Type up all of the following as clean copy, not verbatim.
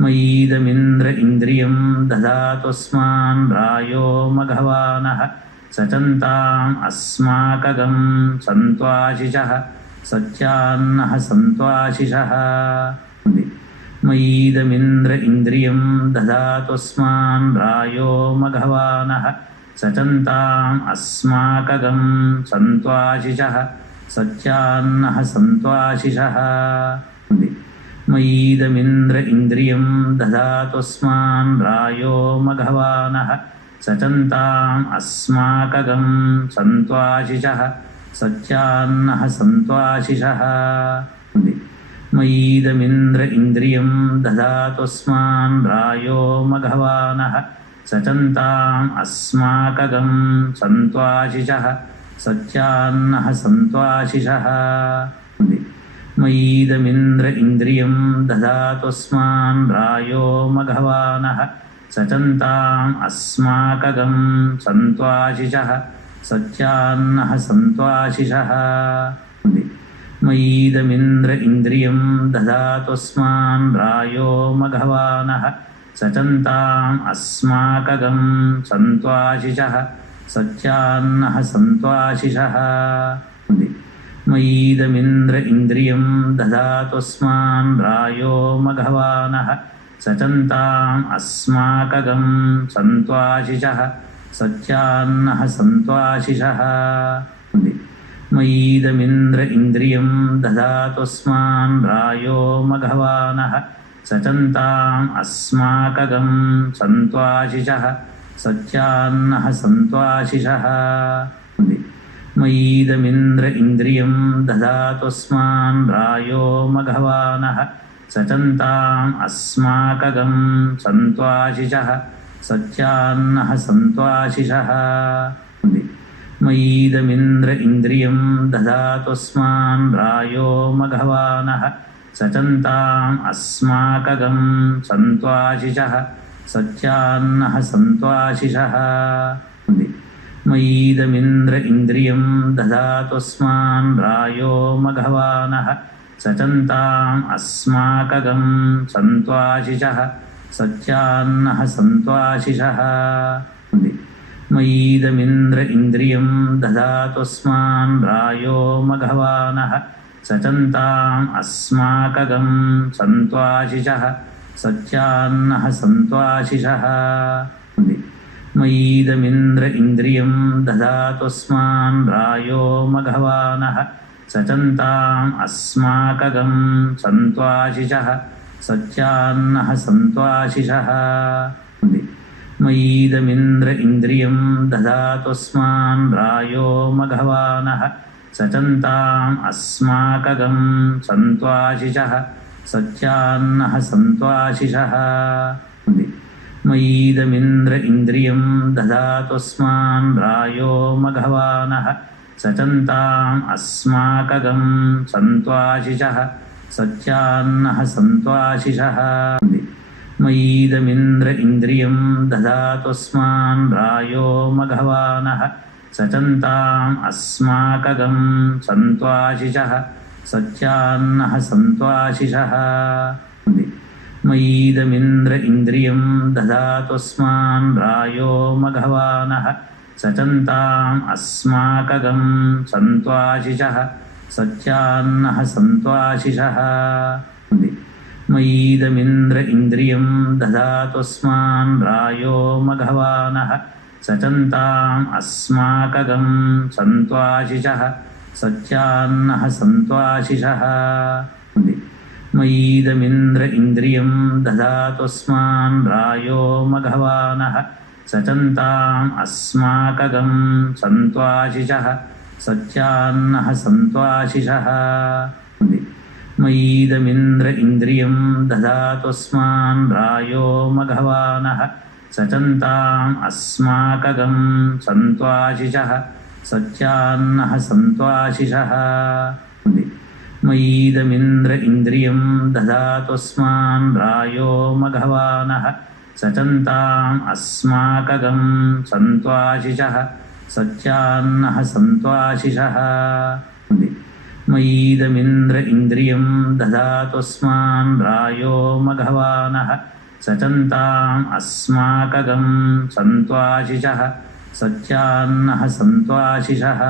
मयीदमिन्द्र इन्द्रियं दधातुस्मान् रायो मघवानः सचन्ताम् अस्माकगं सन्त्वाशिषः सच्यान्नः सन्त्वाशिषः मयीदमिन्द्र इन्द्रियं दधातुस्मान् रायो मघवानः सचन्ताम् अस्माकगं सन्त्वाशिषः सच्यान्नः सन्त्वाशिषः मयीदमिन्द्र इन्द्रियं दधातुस्मान् रायो मघवानः सचन्ताम् अस्माकगं सन्त्वाशिषः सच्यान्नः सन्त्वाशिषः मयीदमिन्द्र इन्द्रियं दधातुस्मान् रायो मघवानः सचन्ताम् अस्माकगं सन्त्वाशिषः सच्यान्नः सन्त्वाशिषः मयीदमिन्द्र इन्द्रियं दधातुस्मान् रायो मघवानः सचन्ताम् अस्माकगं सन्त्वाशिषः सच्यान्नः सन्त्वाशिषः मयीदमिन्द्र इन्द्रियं दधातुस्मान् रायो मघवानः सचन्ताम् अस्माकगं सन्त्वाशिषः सच्यान्नः सन्त्वाशिषः मयीदमिन्द्र इन्द्रियं दधातुस्मान् रायो मघवानः सचन्ताम् अस्माकगं सन्त्वाशिषः सच्यान्नः सन्त्वाशिषः मयीदमिन्द्र इन्द्रियं दधातुस्मान् रायो मघवानः सचन्ताम् अस्माकगं सन्त्वाशिषः सच्यान्नः सन्त्वाशिषः मयीदमिन्द्र इन्द्रियं दधातुस्मान् रायो मघवानः सचन्ताम् अस्माकगं सन्त्वाशिषः सच्यान्नः सन्त्वाशिषः मयीदमिन्द्र इन्द्रियं दधातुस्मान् रायो मघवानः सचन्ताम् अस्माकगं सन्त्वाशिषः सच्यान्नः सन्त्वाशिषः मयीदमिन्द्र इन्द्रियं दधातुस्मान् रायो मघवानः सचन्ताम् अस्माकगं सन्त्वाशिषः सच्यान्नः सन्त्वाशिषः मयीदमिन्द्र इन्द्रियं दधातुस्मान् रायो मघवानः सचन्ताम् अस्माकगं सन्त्वाशिषः सच्यान्नः सन्त्वाशिषः मयीदमिन्द्र इन्द्रियं दधातुस्मान् रायो मघवानः सचन्ताम् अस्माकगं सन्त्वाशिषः सच्यान्नः सन्त्वाशिषः मयीदमिन्द्र इन्द्रियं दधातुस्मान् रायो मघवानः सचन्ताम् अस्माकगं सन्त्वाशिषः सच्यान्नः सन्त्वाशिषः मयीदमिन्द्र इन्द्रियं दधातुस्मान् रायो मघवानः सचन्ताम् अस्माकगं सन्त्वाशिषः सच्यान्नः सन्त्वाशिषः मयीदमिन्द्र इन्द्रियं दधातुस्मान् रायो मघवानः सचन्ताम् अस्माकगं सन्त्वाशिषः सच्यान्नः सन्त्वाशिषः मयीदमिन्द्र इन्द्रियं दधातुस्मान् रायो मघवानः सचन्ताम् अस्माकगं सन्त्वाशिषः सच्यान्नः सन्त्वाशिषः मयीदमिन्द्र इन्द्रियं दधातुस्मान् रायो मघवानः सचन्ताम् अस्माकगं सन्त्वाशिषः सच्यान्नः सन्त्वाशिषः मयीदमिन्द्र इन्द्रियं दधातुस्मान् रायो मघवानः सचन्ताम् अस्माकगं सन्त्वाशिषः सच्यान्नः सन्त्वाशिषः मयीदमिन्द्र इन्द्रियं दधातुस्मान् रायो मघवानः सचन्ताम् अस्माकगं सन्त्वाशिषः सच्यान्नः सन्त्वाशिषः मयीदमिन्द्र इन्द्रियं दधातुस्मान् रायो मघवानः सचन्ताम् अस्माकगं सन्त्वाशिषः सच्यान्नः सन्त्वाशिषः मयीदमिन्द्र इन्द्रियं दधातुस्मान् रायो मघवानः सचन्ताम् अस्माकगं सन्त्वाशिषः सच्यान्नः सन्त्वाशिषः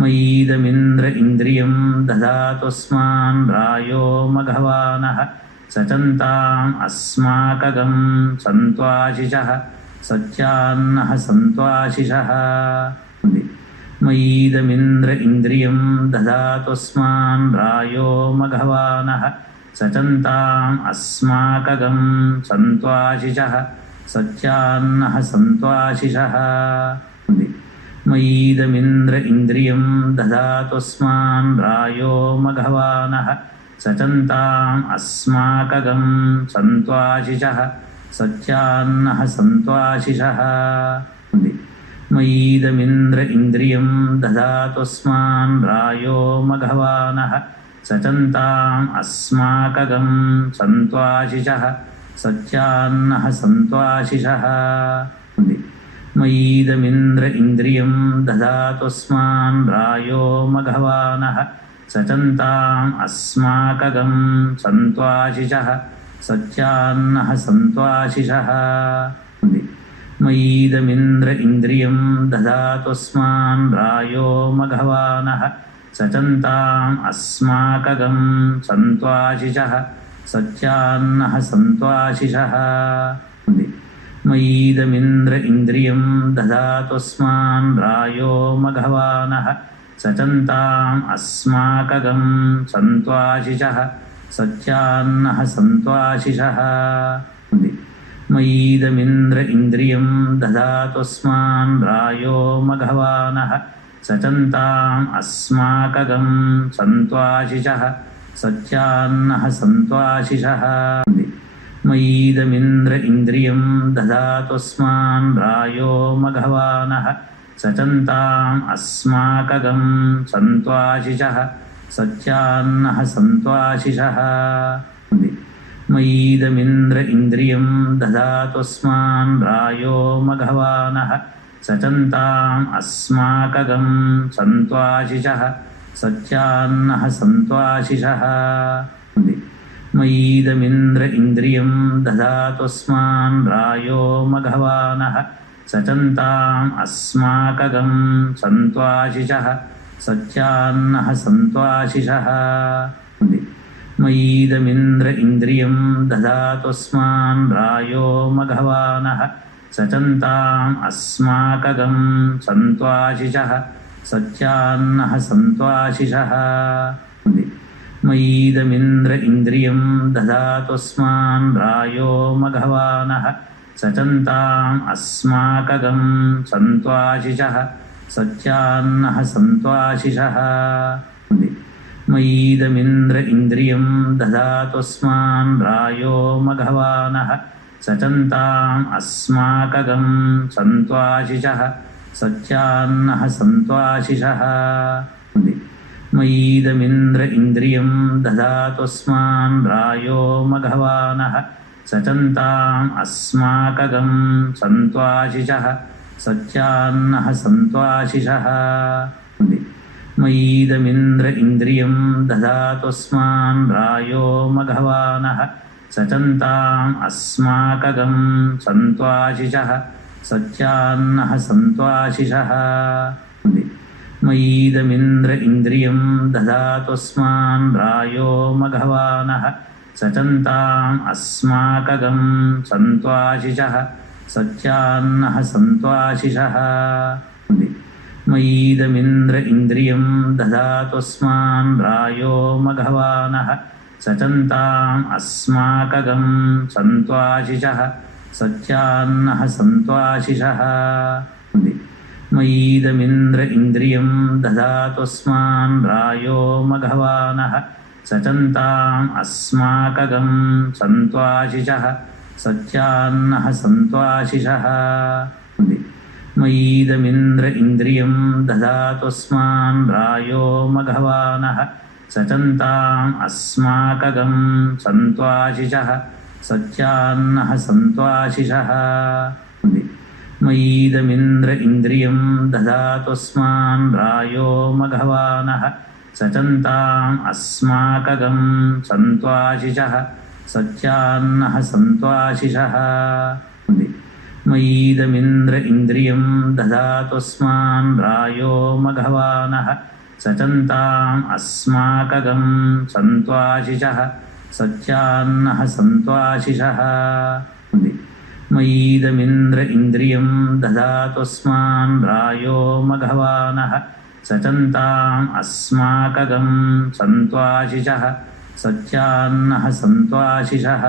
मयीदमिन्द्र इन्द्रियं दधातुस्मान् रायो मघवानः सचन्ताम् अस्माकगं सन्त्वाशिषः सच्यान्नः सन्त्वाशिषः मयीदमिन्द्र इन्द्रियं दधातुस्मान् रायो मघवानः सचन्ताम् अस्माकगं सन्त्वाशिषः सच्यान्नः सन्त्वाशिषः मयीदमिन्द्र इन्द्रियं दधातुस्मान् रायो मघवानः सचन्ताम् अस्माकगं सन्त्वाशिषः सच्यान्नः सन्त्वाशिषः मयीदमिन्द्र इन्द्रियं दधातुस्मान् रायो मघवानः सचन्ताम् अस्माकगं सन्त्वाशिषः सच्यान्नः सन्त्वाशिषः मयीदमिन्द्र इन्द्रियं दधातुस्मान् रायो मघवानः सचन्ताम् अस्माकगं सन्त्वाशिषः सच्यान्नः सन्त्वाशिषः मयीदमिन्द्र इन्द्रियं दधातुस्मान् रायो मघवानः सचन्ताम् अस्माकगं सन्त्वाशिषः सच्यान्नः सन्त्वाशिषः मयीदमिन्द्र इन्द्रियं दधातुस्मान् रायो मघवानः सचन्ताम् अस्माकगं सन्त्वाशिषः सच्यान्नः सन्त्वाशिषः मयीदमिन्द्र इन्द्रियं दधातुस्मान् रायो मघवानः सचन्ताम् अस्माकगं सन्त्वाशिषः सच्यान्नः सन्त्वाशिषः मयीदमिन्द्र इन्द्रियं दधातुस्मान् रायो मघवानः सचन्ताम् अस्माकगं सन्त्वाशिषः सच्यान्नः सन्त्वाशिषः मयीदमिन्द्र इन्द्रियं दधातुस्मान् रायो मघवानः सचन्ताम् अस्माकगं सन्त्वाशिषः सच्यान्नः सन्त्वाशिषः मयीदमिन्द्र इन्द्रियं दधातुस्मान् रायो मघवानः सचन्ताम् अस्माकगं सन्त्वाशिषः सच्यान्नः सन्त्वाशिषः मयीदमिन्द्र इन्द्रियं दधातुस्मान् रायो मघवानः सचन्ताम् अस्माकगं सन्त्वाशिषः सच्यान्नः सन्त्वाशिषः मयीदमिन्द्र इन्द्रियं दधातुस्मान् रायो मघवानः सचन्ताम् अस्माकगं सन्त्वाशिषः सच्यान्नः सन्त्वाशिषः मयीदमिन्द्र इन्द्रियं दधातुस्मान् रायो मघवानः सचन्ताम् अस्माकगं सन्त्वाशिषः सच्यान्नः सन्त्वाशिषः मयीदमिन्द्र इन्द्रियं दधातुस्मान् रायो मघवानः सचन्ताम् अस्माकगं सन्त्वाशिषः सच्यान्नः सन्त्वाशिषः मयीदमिन्द्र इन्द्रियं दधातुस्मान् रायो मघवानः सचन्ताम् अस्माकगं सन्त्वाशिषः सच्यान्नः सन्त्वाशिषः मयीदमिन्द्र इन्द्रियं दधातुस्मान् रायो मघवानः सचन्ताम् अस्माकगं सन्त्वाशिषः सच्यान्नः सन्त्वाशिषः मयीदमिन्द्र इन्द्रियं दधातुस्मान् रायो मघवानः सचन्ताम् अस्माकगं सन्त्वाशिषः सच्यान्नः सन्त्वाशिषः मयीदमिन्द्र इन्द्रियं दधातुस्मान् रायो मघवानः सचन्ताम् अस्माकगं सन्त्वाशिषः सच्यान्नः सन्त्वाशिषः मयीदमिन्द्र इन्द्रियं दधातुस्मान् रायो मघवानः सचन्ताम् अस्माकगं सन्त्वाशिषः सच्यान्नः सन्त्वाशिषः मयीदमिन्द्र इन्द्रियं दधातुस्मान् रायो मघवानः सचन्ताम् अस्माकगं सन्त्वाशिषः सत्यान्नः सन्त्वाशिषः मयीदमिन्द्र इन्द्रियं दधातुस्मान् रायो मघवानः सचन्ताम् अस्माकगं सन्त्वाशिषः सत्यान्नः सन्त्वाशिषः मयीदमिन्द्र इन्द्रियं दधातुस्मान् रायो मघवानः सचन्ताम् अस्माकगं सन्त्वाशिषः सत्यान्नः सन्त्वाशिषः